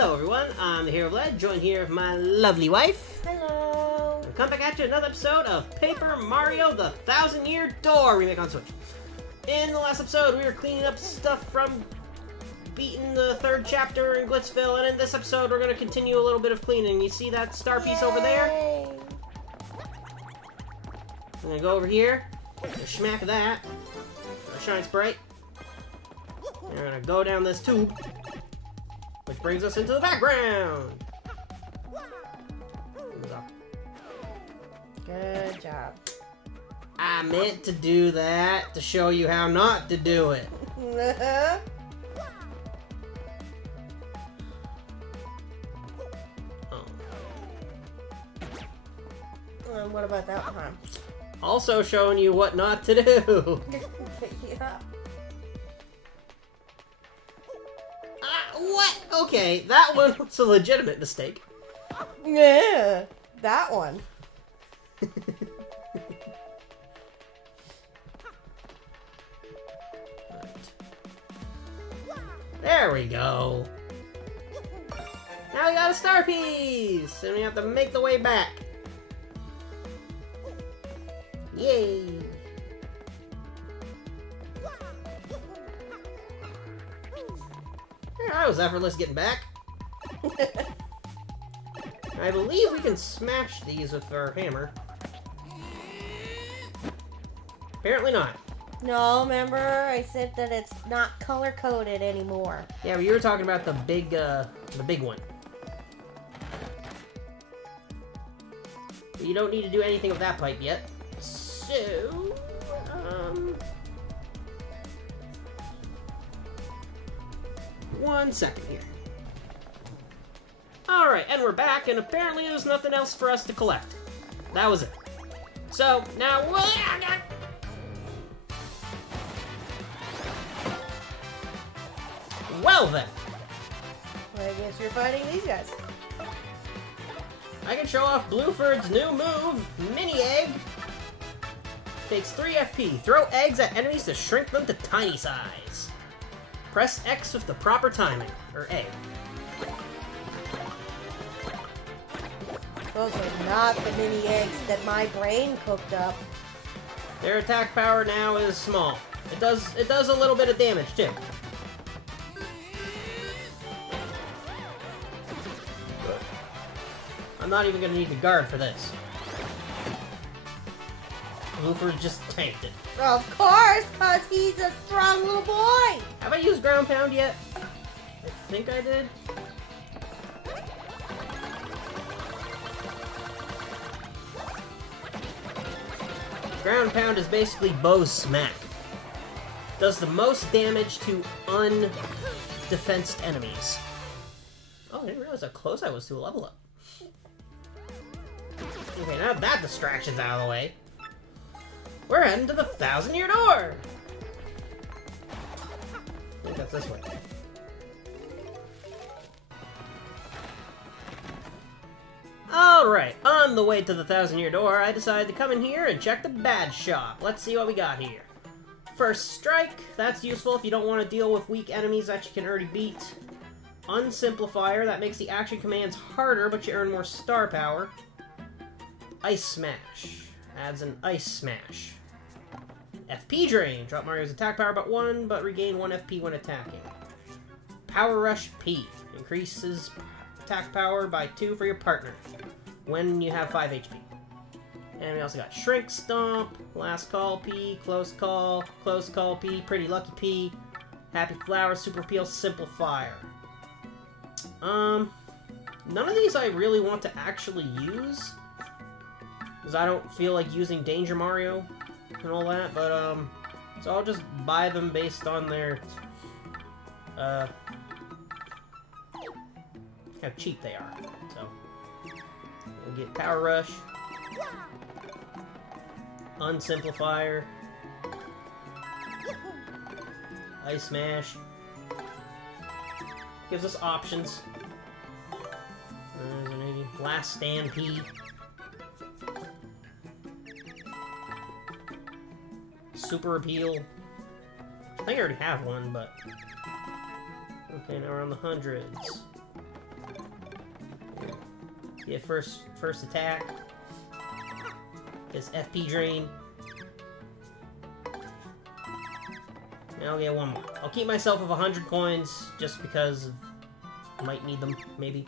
Hello everyone, I'm the Herooflead, joined here with my lovely wife. Hello! We'll come back at you another episode of Paper Mario the 1000-Year Door remake on Switch. In the last episode, we were cleaning up stuff from beating the third chapter in Glitzville, and in this episode, we're going to continue a little bit of cleaning. You see that star piece over there? I'm going to go over here, smack that, shines bright. And we're going to go down this tube, which brings us into the background. Good job. I meant to do that to show you how not to do it. Oh. What about that one? Also showing you what not to do. Yeah. What? Okay, that one was a legitimate mistake. Yeah, that one. There we go. Now we got a star piece, and we have to make the way back. Yay! Yeah, that was effortless getting back. I believe we can smash these with our hammer. Apparently not. No, remember I said that it's not color-coded anymore. Yeah, but you were talking about the big one. But you don't need to do anything with that pipe yet. So, 1 second here. Alright, and we're back, and apparently there's nothing else for us to collect. That was it. So, now... Well then. I guess you're fighting these guys. I can show off Blueford's new move, Mini Egg. Takes 3 FP. Throw eggs at enemies to shrink them to tiny size. Press X with the proper timing, or A. Those are not the mini eggs that my brain cooked up. Their attack power now is small. It does a little bit of damage too. I'm not even gonna need to guard for this. Bluford just tanked it. Of course, because he's a strong little boy! Have I used ground pound yet? I think I did. Ground pound is basically Bo's smack. Does the most damage to undefensed enemies. Oh, I didn't realize how close I was to a level up. Okay, now that distraction's out of the way, we're heading to the 1000-Year Door! I think that's this way. Alright, on the way to the 1000-Year Door, I decided to come in here and check the bad shop. Let's see what we got here. First Strike, that's useful if you don't want to deal with weak enemies that you can already beat. Unsimplifier, that makes the action commands harder, but you earn more star power. Ice Smash, adds an Ice Smash. FP Drain, drop Mario's attack power by 1, but regain 1 FP when attacking. Power Rush P, increases attack power by 2 for your partner when you have 5 HP. And we also got Shrink Stomp, Last Call P, Close Call P, Pretty Lucky P, Happy Flower, Super Peel, Simplifier. None of these I really want to actually use, because I don't feel like using Danger Mario and all that, but, so I'll just buy them based on their, how cheap they are. So, we'll get Power Rush, Unsimplifier, Ice Smash. Gives us options. Last Stand P. Super Appeal. I think I already have one, but... Okay, now we're on the hundreds. Get first attack. This FP drain. And I'll get one more. I'll keep myself with 100 coins just because I might need them, maybe.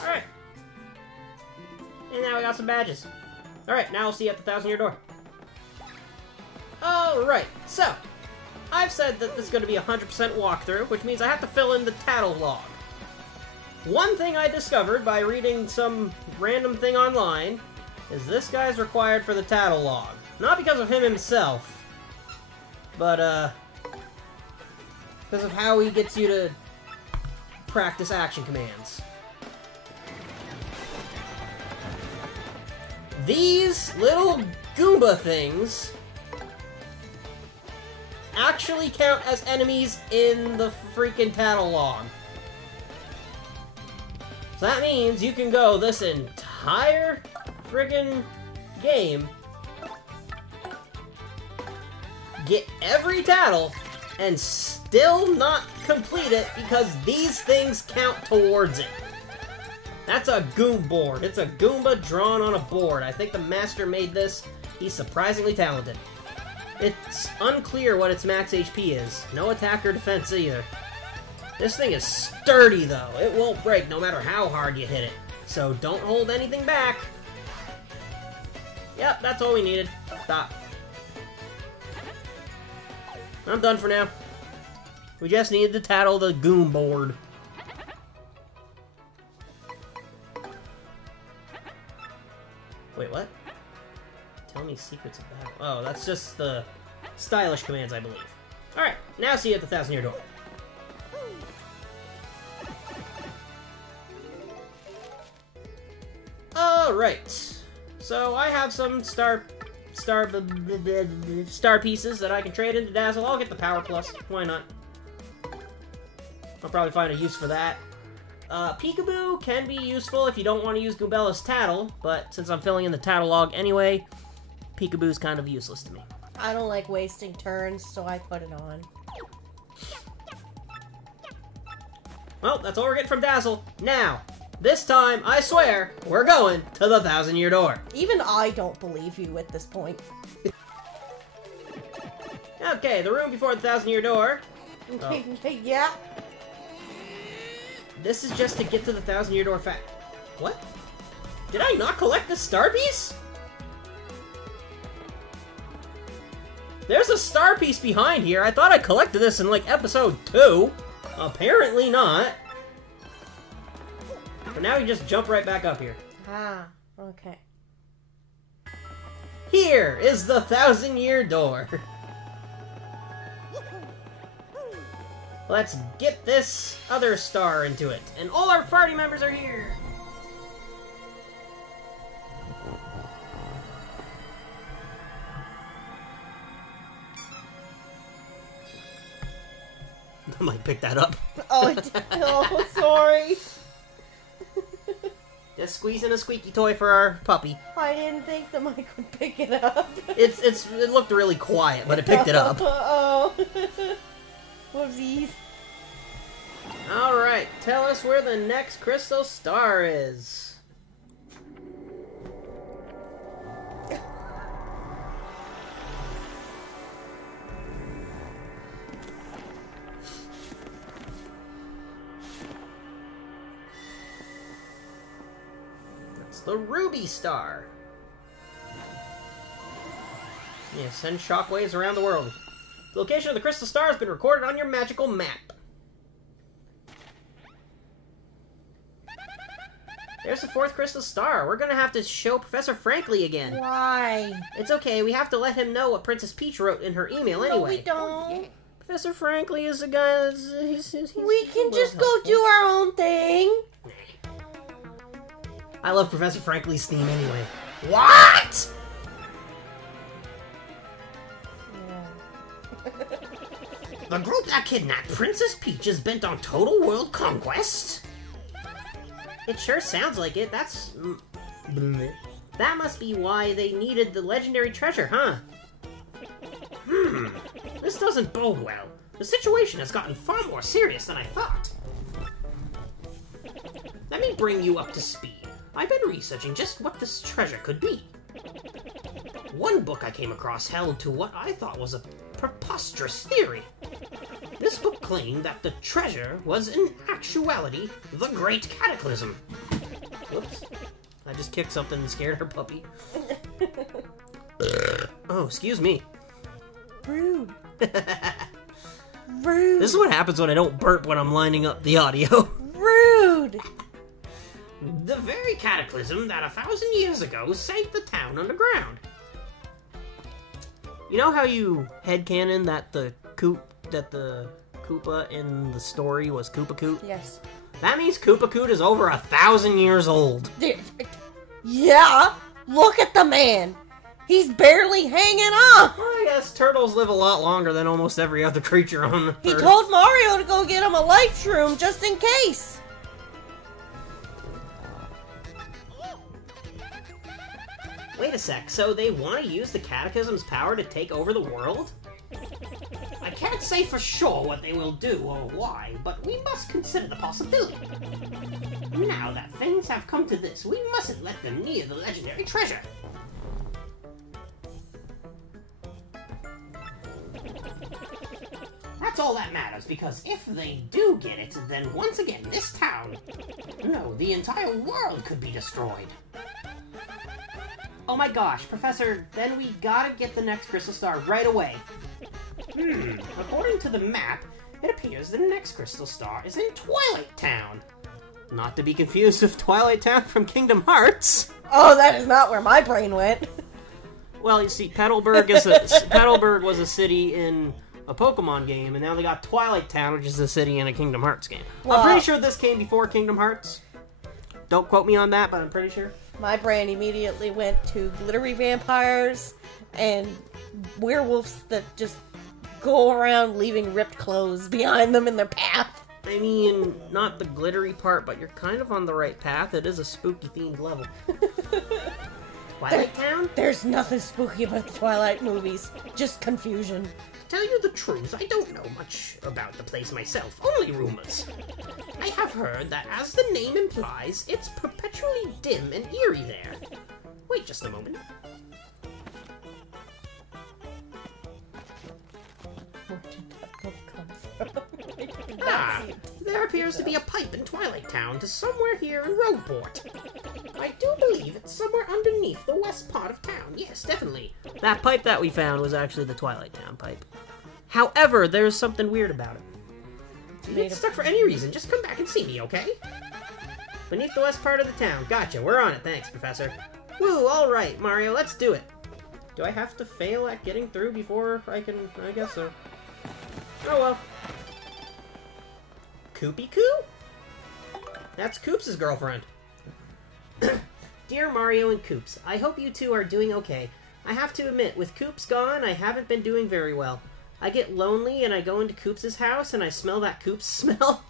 Alright. And now we got some badges. Alright, now we'll see you at the 1,000-year door. Alright, so I've said that this is going to be a 100% walkthrough, which means I have to fill in the tattle log. One thing I discovered by reading some random thing online is this guy's required for the tattle log. Not because of him himself, but because of how he gets you to practice action commands. These little Goomba things actually count as enemies in the freaking tattle log. So that means you can go this entire friggin' game, get every tattle, and still not complete it because these things count towards it. That's a Goom board. It's a Goomba drawn on a board. I think the master made this. He's surprisingly talented. It's unclear what its max HP is. No attack or defense either. This thing is sturdy, though. It won't break no matter how hard you hit it. So don't hold anything back. Yep, that's all we needed. Stop. I'm done for now. We just needed to tattle the Goom board. Wait, what? Tell me secrets of battle. Oh, that's just the stylish commands, I believe. Alright, now see you at the 1,000-year door. Alright. So I have some star pieces that I can trade into Dazzle. I'll get the Power Plus. Why not? I'll probably find a use for that. Peekaboo can be useful if you don't want to use Goombella's Tattle, but since I'm filling in the Tattle log anyway, Peekaboo's kind of useless to me. I don't like wasting turns, so I put it on. Well, that's all we're getting from Dazzle. Now, this time, I swear, we're going to the 1,000-year door. Even I don't believe you at this point. Okay, the room before the 1,000-year door. Oh. Yeah. This is just to get to the 1,000-year door fast. What? Did I not collect the star piece? There's a star piece behind here. I thought I collected this in, like, episode 2. Apparently not. But now you just jump right back up here. Ah, okay. Here is the 1,000-year door. Let's get this other star into it. And all our party members are here. I might pick that up. Oh, oh, sorry. Just squeezing a squeaky toy for our puppy. I didn't think the mic would pick it up. It looked really quiet, but it picked it up. Oh. Whoopsies. Alright, tell us where the next crystal star is. That's the ruby star. Yeah, send shockwaves around the world. The location of the crystal star has been recorded on your magical map. There's the 4th crystal star. We're gonna have to show Professor Frankly again. Why? It's okay. We have to let him know what Princess Peach wrote in her email anyway. No, we don't. Professor Frankly is a guy. We can just go do our own thing. I love Professor Frankly's theme anyway. What? Yeah. The group that kidnapped Princess Peach is bent on total world conquest? It sure sounds like it. That must be why they needed the legendary treasure, huh? This doesn't bode well. The situation has gotten far more serious than I thought. Let me bring you up to speed. I've been researching just what this treasure could be. One book I came across held to what I thought was a preposterous theory. This book claimed that the treasure was in actuality the Great Cataclysm. Whoops. I just kicked something and scared her puppy. Oh, excuse me. Rude. Rude. This is what happens when I don't burp when I'm lining up the audio. Rude. The very cataclysm that 1,000 years ago sank the town underground. You know how you headcanon that the Koopa in the story was Koopa Coot? Yes. That means Koopa Coot is over 1,000 years old. Yeah. Look at the man. He's barely hanging on. Well, I guess turtles live a lot longer than almost every other creature on Earth. He told Mario to go get him a life shroom just in case. Wait a sec, so they want to use the Cataclysm's power to take over the world? I can't say for sure what they will do or why, but we must consider the possibility. Now that things have come to this, we mustn't let them near the legendary treasure. That's all that matters, because if they do get it, then once again, this town, no, the entire world could be destroyed. Oh my gosh, Professor, then we gotta get the next crystal star right away. According to the map, it appears the next crystal star is in Twilight Town. Not to be confused with Twilight Town from Kingdom Hearts. Oh, that is not where my brain went. Well, you see, Petalburg was a city in a Pokemon game, and now they got Twilight Town, which is a city in a Kingdom Hearts game. Well, I'm pretty sure this came before Kingdom Hearts. Don't quote me on that, but I'm pretty sure. My brain immediately went to glittery vampires and werewolves that just go around leaving ripped clothes behind them in their path. I mean, not the glittery part, but you're kind of on the right path. It is a spooky themed level. Twilight Town? There's nothing spooky about the Twilight movies. Just confusion. To tell you the truth, I don't know much about the place myself. Only rumors. I have heard that, as the name implies, it's perpetually dim and eerie there. Wait just a moment. Where did that book come from? Ah, there appears to be a pipe in Twilight Town to somewhere here in Rogueport. I do believe it's somewhere underneath the west part of town. Yes, definitely. That pipe that we found was actually the Twilight Town pipe. However, there's something weird about it. If you get stuck for any reason, just come back and see me, okay? Beneath the west part of the town. Gotcha, we're on it. Thanks, Professor. Woo, alright, Mario, let's do it. Do I have to fail at getting through before I can... I guess so. Oh well. Koopy Coo? That's Koops' girlfriend. Dear Mario and Koops, I hope you two are doing okay. I have to admit, with Koops gone, I haven't been doing very well. I get lonely and I go into Koops' house and I smell that Koops smell.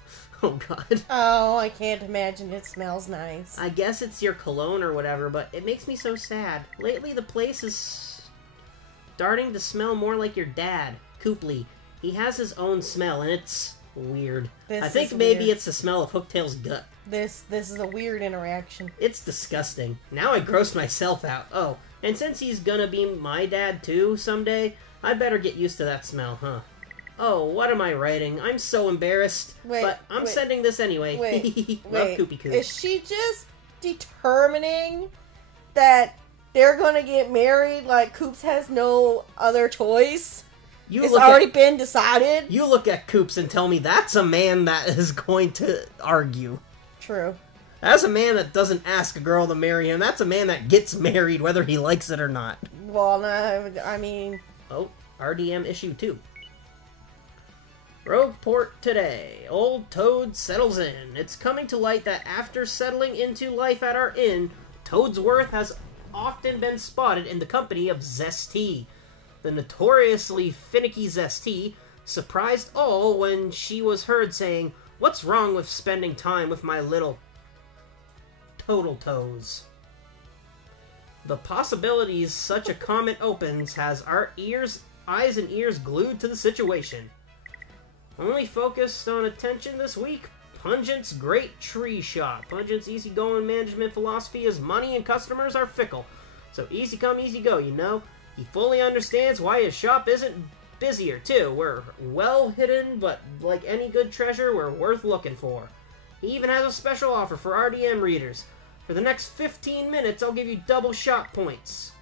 Oh god. Oh, I can't imagine it smells nice. I guess it's your cologne or whatever, but it makes me so sad. Lately the place is starting to smell more like your dad, Kooply. He has his own smell and it's weird. I think maybe it's the smell of Hooktail's gut. This is a weird interaction. It's disgusting. Now I grossed myself out. Oh, and since he's gonna be my dad too someday, I better get used to that smell, huh? Oh, what am I writing? I'm so embarrassed. But I'm sending this anyway. Love Koopy Coo. Is she just determining that they're gonna get married like Koops has no other choice? It's already been decided? You look at Koops and tell me that's a man that is going to argue. True. That's a man that doesn't ask a girl to marry him. That's a man that gets married whether he likes it or not. Well, no, I mean... Oh, RDM issue 2. Rogueport today. Old Toad settles in. It's coming to light that after settling into life at our inn, Toadsworth has often been spotted in the company of Zesty. The notoriously finicky Zesty surprised all when she was heard saying, "What's wrong with spending time with my little Total Toes?" The possibilities such a comment opens has our eyes and ears glued to the situation. Only focused on attention this week? Pungent's Great Tree Shop. Pungent's easygoing management philosophy is money and customers are fickle. So easy come, easy go, you know? He fully understands why his shop isn't busier, too. We're well hidden, but like any good treasure, we're worth looking for. He even has a special offer for RDM readers. For the next 15 minutes, I'll give you double shop points.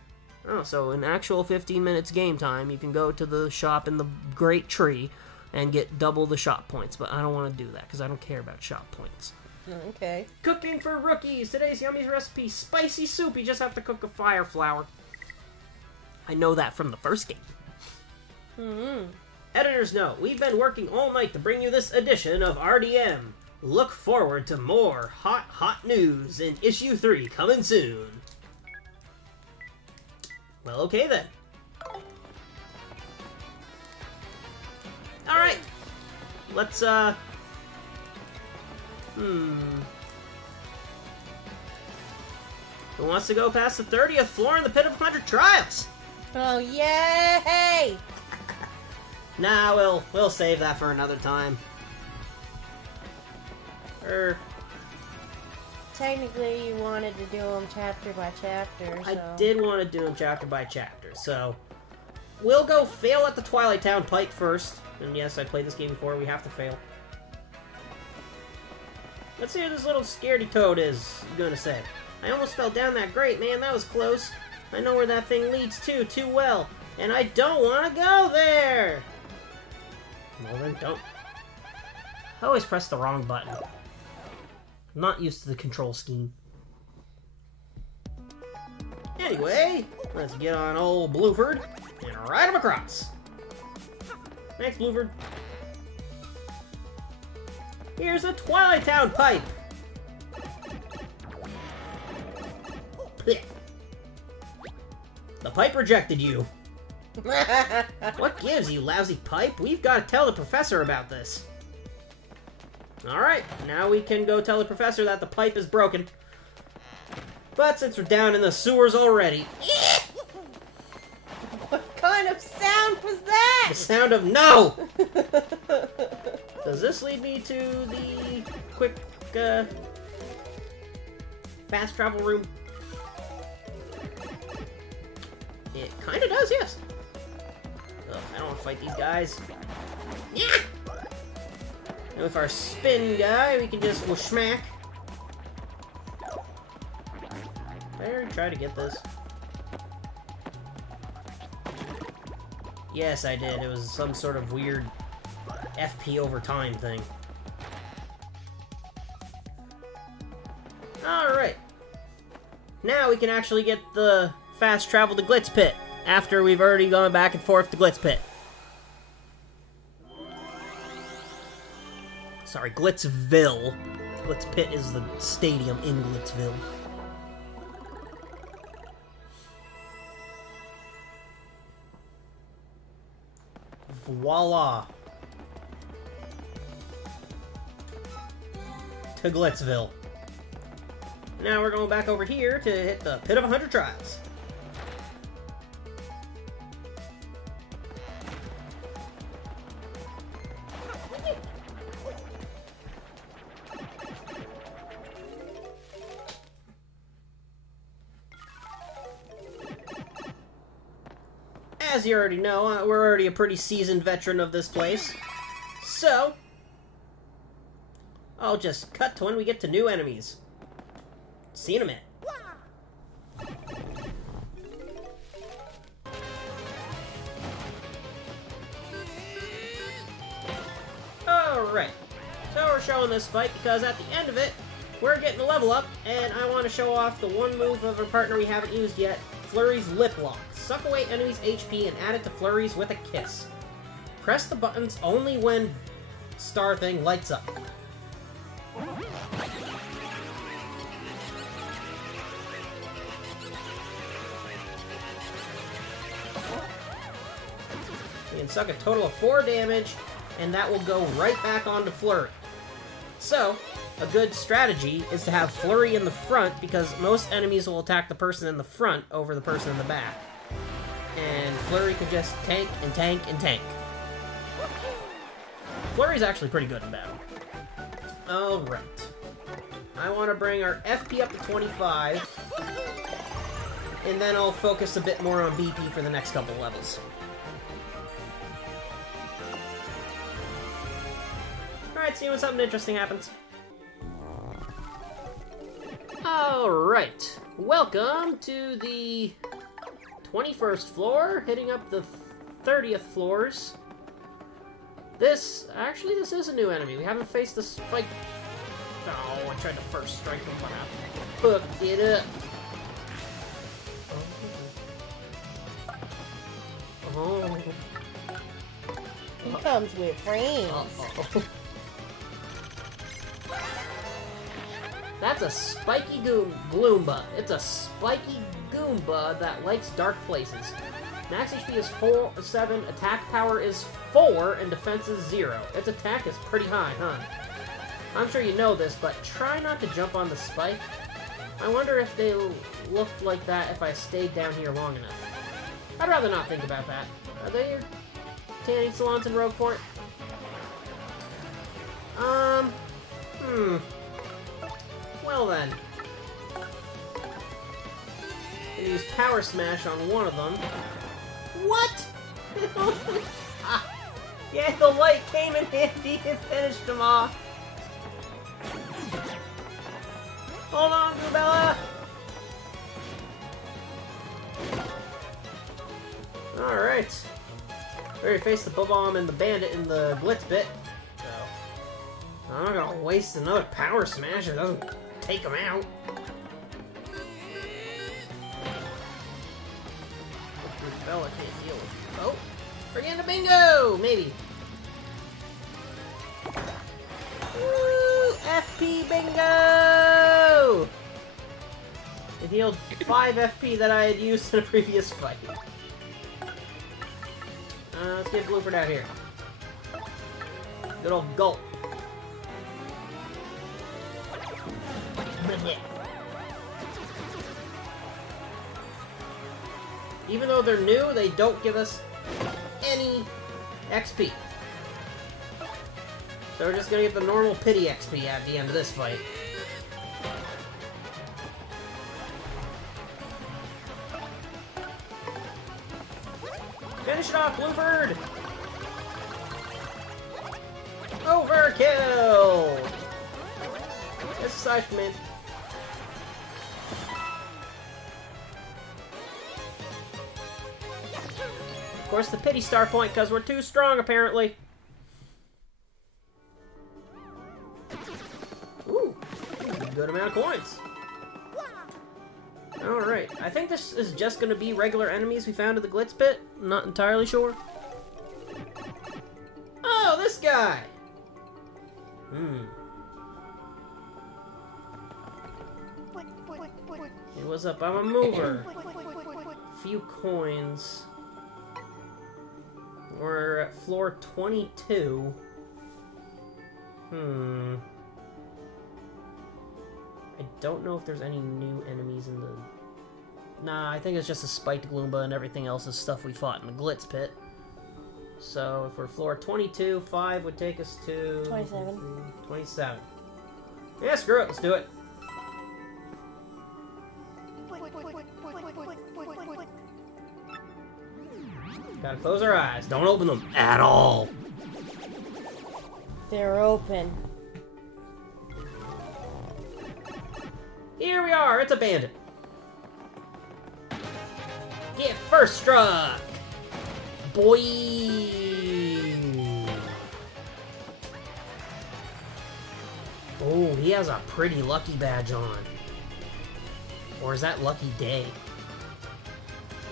Oh, so in actual 15 minutes game time, you can go to the shop in the Great Tree and get double the shop points. But I don't want to do that, because I don't care about shop points. Okay. Cooking for rookies! Today's yummy recipe, spicy soup. You just have to cook a fire flower. I know that from the first game. Editor's note, we've been working all night to bring you this edition of RDM. Look forward to more hot news in issue 3 coming soon. Well, okay then. Alright. Let's, Who wants to go past the 30th floor in the Pit of 100 Trials? Oh, yay! Nah, we'll save that for another time. Technically, you wanted to do them chapter by chapter, so... I did want to do them chapter by chapter, so... We'll go fail at the Twilight Town Pike first. And yes, I played this game before, we have to fail. Let's see what this little scaredy toad is gonna say. I almost fell down that grate, man, that was close. I know where that thing leads to, too well. And I don't want to go there! Well then, don't. I always press the wrong button. I'm not used to the control scheme. Anyway, let's get on old Blueford and ride him across. Thanks, Blueford. Here's a Twilight Town pipe. The pipe rejected you. What gives, you lousy pipe? We've got to tell the professor about this. Alright, now we can go tell the professor that the pipe is broken. But since we're down in the sewers already... What kind of sound was that? The sound of no! Does this lead me to the quick, fast travel room? It kinda does, yes. Ugh, I don't want to fight these guys. Yeah! And with our spin guy, we can just whoosh-smack. Did I already try to get this? Yes, I did. It was some sort of weird FP over time thing. Alright. Now we can actually get the fast travel to Glitz Pit, after we've already gone back and forth to Glitz Pit. Sorry, Glitzville. Glitz Pit is the stadium in Glitzville. Voila. To Glitzville. Now we're going back over here to hit the Pit of 100 Trials. As you already know, we're already a pretty seasoned veteran of this place. So, I'll just cut to when we get to new enemies. See you in a minute. Alright, so we're showing this fight because at the end of it, we're getting a level up, and I want to show off the one move of our partner we haven't used yet, Flurry's Lip Lock. Suck away enemies' HP and add it to Flurry's with a kiss. Press the buttons only when star thing lights up. You can suck a total of 4 damage, and that will go right back onto Flurry. So, a good strategy is to have Flurry in the front, because most enemies will attack the person in the front over the person in the back. And Flurry can just tank and tank and tank. Flurry's actually pretty good in battle. Alright. I want to bring our FP up to 25. And then I'll focus a bit more on BP for the next couple levels. Alright, see when something interesting happens. Alright. Welcome to the 21st floor, hitting up the 30th floors. This is a new enemy. We haven't faced the spike. Oh, I tried to first strike him. What happened? Hook it up. Oh. He comes with friends. Uh-oh. That's a spiky Gloomba. It's a spiky Goomba that likes dark places. Max HP is 7, attack power is 4, and defense is 0. Its attack is pretty high, huh? I'm sure you know this, but try not to jump on the spike. I wonder if they looked like that if I stayed down here long enough. I'd rather not think about that. Are there tanning salons in Rogueport? Well then. I'm gonna use Power Smash on one of them. What? Yeah, the light came in handy and finished him off. Hold on, Bella. Alright. We already faced the Bomb and the Bandit in the Blitz bit. So, I'm not gonna waste another Power Smash if it doesn't take him out. Bella can't deal with it. Oh, we're getting a bingo! Maybe. Woo! FP bingo! It healed 5 FP that I had used in a previous fight. Let's get Bluebird out here. Good old gulp. Yeah. Even though they're new, they don't give us any XP. So we're just gonna get the normal pity XP at the end of this fight. Finish it off, Bluebird! Overkill! That's a side command. Of course, the pity star point, because we're too strong, apparently. Ooh, good amount of coins. Alright, I think this is just going to be regular enemies we found in the Glitz pit. I'm not entirely sure. Oh, this guy! Hey, what's up? I'm a mover. Few coins. We're at floor 22. I don't know if there's any new enemies in the... Nah, I think it's just a spiked Gloomba and everything else is stuff we fought in the Glitz pit. So, if we're floor 22, 5 would take us to... 27. 27. Yeah, screw it, let's do it. Gotta close our eyes. Don't open them at all. They're open. Here we are. It's a bandit. Get first struck, boy. Oh, he has a pretty lucky badge on. Or is that lucky day?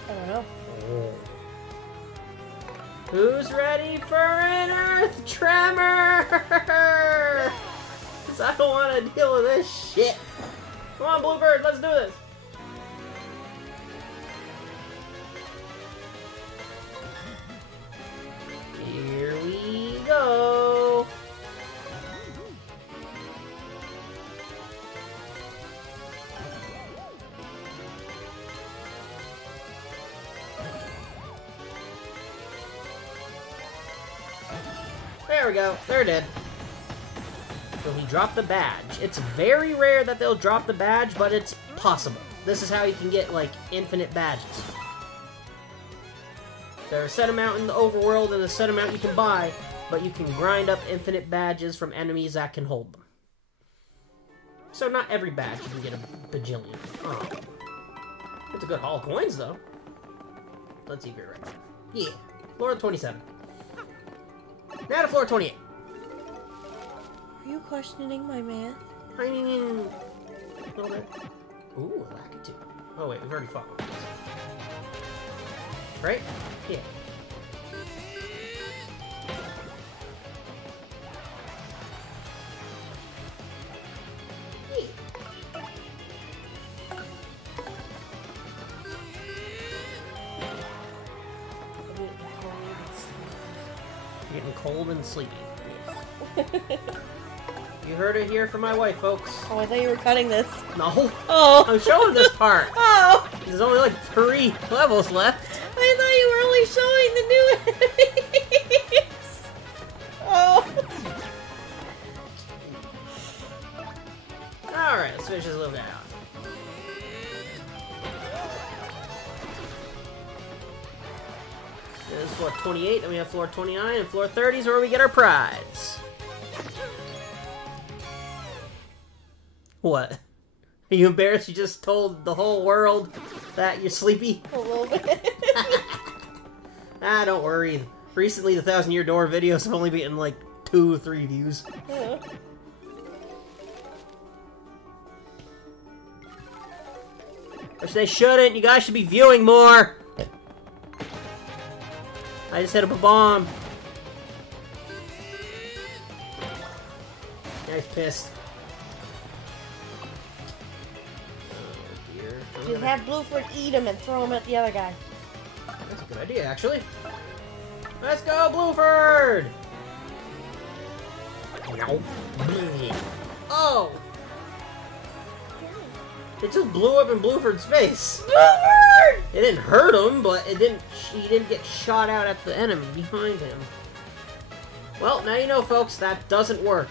I don't know. Oh. Who's ready for an earth tremor? Because I don't want to deal with this shit. Come on, Bluebird, let's do this. Here we go. There we go. They're dead. will he drop the badge. It's very rare that they'll drop the badge, but it's possible. This is how you can get, like, infinite badges. There's a set amount in the overworld and a set amount you can buy, but you can grind up infinite badges from enemies that can hold them. So not every badge you can get a bajillion. Oh. It's a good haul of coins, though. Let's see if you're right. Yeah. Floor 27. Now to floor 28. Are you questioning my math? I mean... Okay. Ooh, a Lakitu. Oh wait, we've already fought one. Right? Yeah. Getting cold and sleepy. You heard it here from my wife, folks. Oh, I thought you were cutting this. No. Oh. I'm showing this part. Oh. There's only like 3 levels left. I thought you were only showing the new enemies. Oh. Alright, let's finish this little guy out. This is floor 28, then we have floor 29, and floor 30 is where we get our prize. What? Are you embarrassed you just told the whole world that you're sleepy? A little bit. Ah, don't worry. Recently, the 1,000-Year Door videos have only been like 2 or 3 views. Yeah. Which they shouldn't. You guys should be viewing more. I just hit up a bomb. Guy's pissed. Oh dear. Just have Blueford eat him and throw him at the other guy. That's a good idea, actually. Let's go, Blueford! Oh! It just blew up in Blueford's face. Blueford! It didn't hurt him, but it didn't. He didn't get shot out at the enemy behind him. Well, now you know, folks. That doesn't work.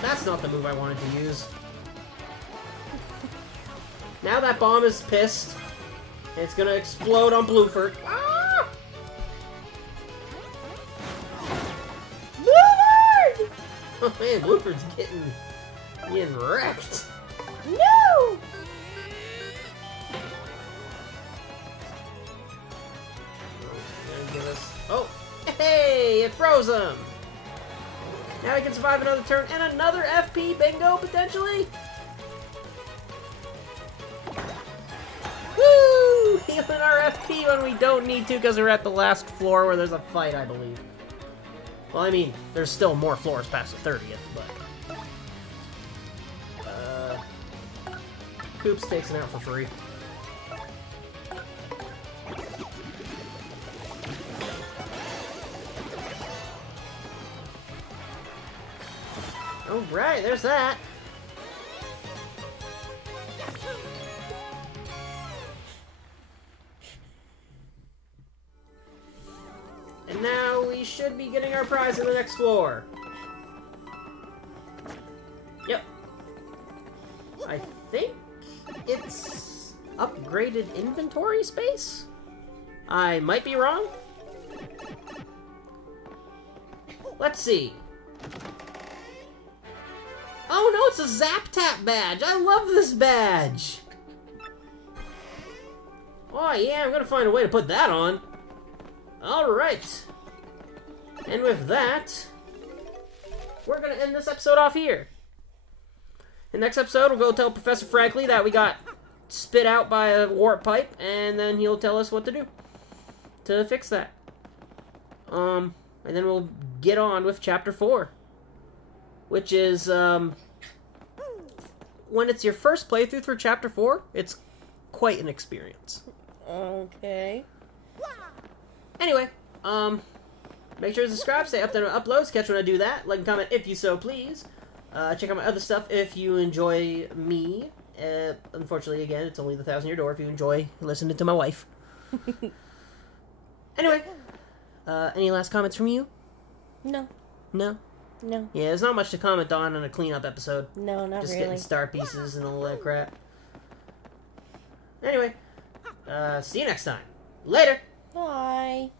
That's not the move I wanted to use. Now that bomb is pissed. It's gonna explode on Blueford. Ah! Blueford! Oh man, Blueford's getting wrecked. No! Oh, hey, it froze him. Now he can survive another turn and another FP bingo potentially. Woo! Healing our FP when we don't need to because we're at the last floor where there's a fight, I believe. Well, I mean, there's still more floors past the 30th, but... Coops takes him out for free. Alright, there's that. And now we should be getting our prize in the next floor. Yep. I think it's upgraded inventory space? I might be wrong. Let's see. Oh no, it's a Zap Tap badge! I love this badge! Oh yeah, I'm gonna find a way to put that on. Alright. And with that, we're gonna end this episode off here. In the next episode, we'll go tell Professor Franklin that we got spit out by a warp pipe, and then he'll tell us what to do to fix that. And then we'll get on with Chapter 4. Which is, when it's your first playthrough through Chapter 4, it's quite an experience. Okay. Anyway, make sure to subscribe, stay updated on uploads, catch when I do that, like and comment if you so please. Check out my other stuff if you enjoy me. Unfortunately, again, it's only the 1,000-Year Door if you enjoy listening to my wife. Anyway, any last comments from you? No. No? No. Yeah, there's not much to comment on in a cleanup episode. No, not Just really. getting star pieces and all that crap. Anyway, see you next time. Later! Bye.